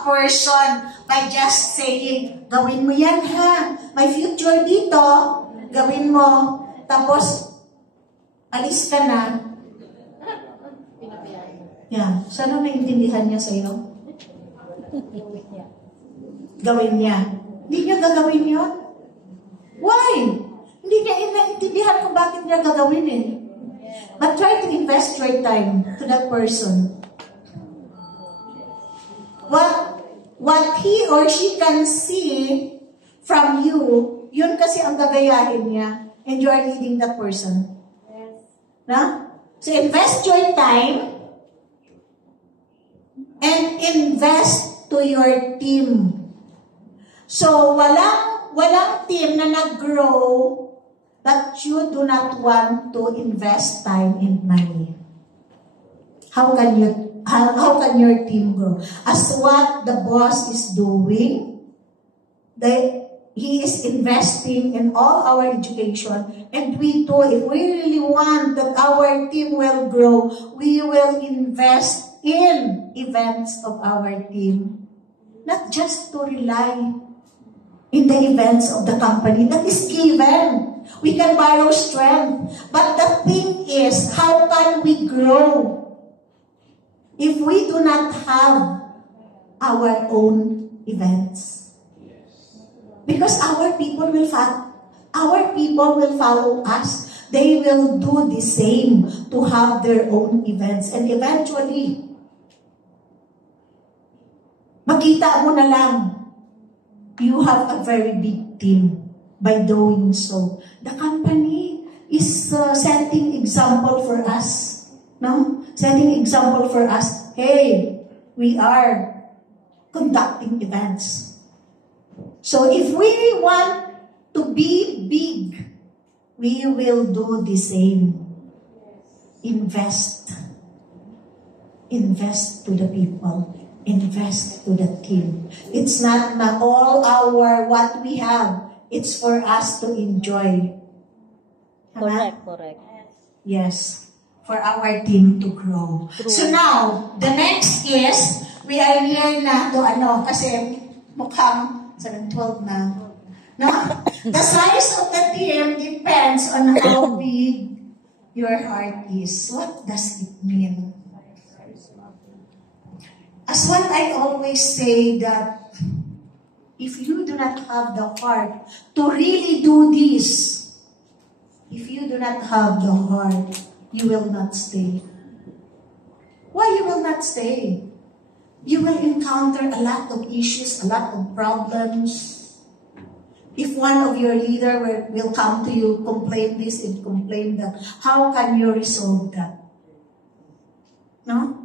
a person by just saying, gawin mo yan ha, may future dito, gawin mo, tapos alis ka na. Yeah. Sana naintindihan niya sa'yo? Gawin niya. Hindi niya gagawin yun. Why? Hindi niya naintindihan kung bakit niya gagawin eh. But try to invest your time to that person. What he or she can see from you, yun kasi ang gagayahin niya. And you are leading that person. Na? So invest your time and invest to your team. So walang team na nag-grow that you do not want to invest time and money. How can your team grow? As what the boss is doing, he is investing in all our education, and we too, if we really want that our team will grow, we will invest in events of our team. Not just to rely in the events of the company. That is given. We can borrow strength. But the thing is, how can we grow if we do not have our own events? Because our people will follow us. They will do the same to have their own events. And eventually, makita mo na lang, you have a very big team by doing so. The company is setting example for us. No? Setting example for us. Hey, we are conducting events. So if we want to be big, we will do the same. Invest. Invest to the people. Invest to the team. It's not na all our what we have. It's for us to enjoy. Correct. Yes. For our team to grow. True. So now, the next is, we are near na to kasi mukhang 7:12 na. No? The size of the team depends on how big your heart is. What does it mean? As what I always say that if you do not have the heart to really do this, if you do not have the heart, you will not stay. Why you will not stay? You will encounter a lot of issues, a lot of problems. If one of your leader will come to you, complain this and complain that, how can you resolve that? No?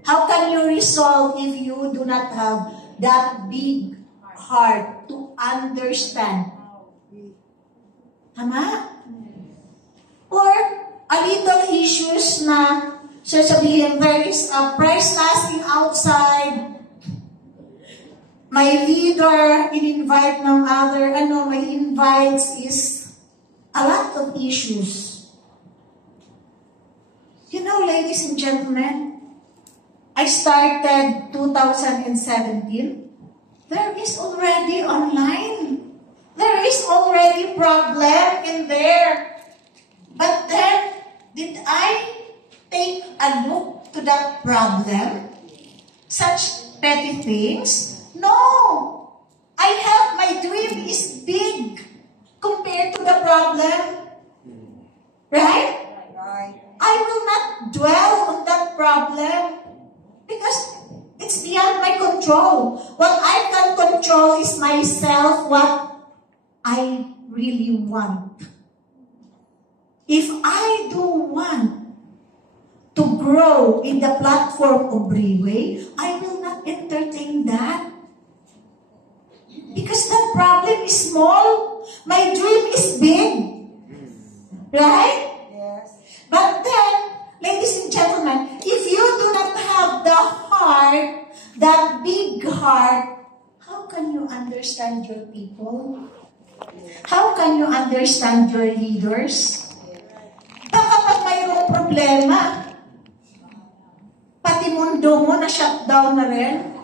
How can you resolve if you do not have that big heart to understand? Tama? Or a little issues na sasabihin, there is a price casting outside. My leader in-invite ng other, my invites is a lot of issues. You know, ladies and gentlemen, I started 2017. There is already online. There is already problem in there. But then, did I take a look to that problem? Such petty things? No. My dream is big compared to the problem. Right? I will not dwell on that problem because it's beyond my control. What I can control is myself, what I really want. If I do want to grow in the platform of Breeway, I will not entertain that. Because that problem is small. My dream is big. Right? Yes. But then, ladies and gentlemen, if you do not have the heart, that big heart, how can you understand your people? How can you understand your leaders? Baka pag mayroong problema, pati mundo mo na shutdown na rin.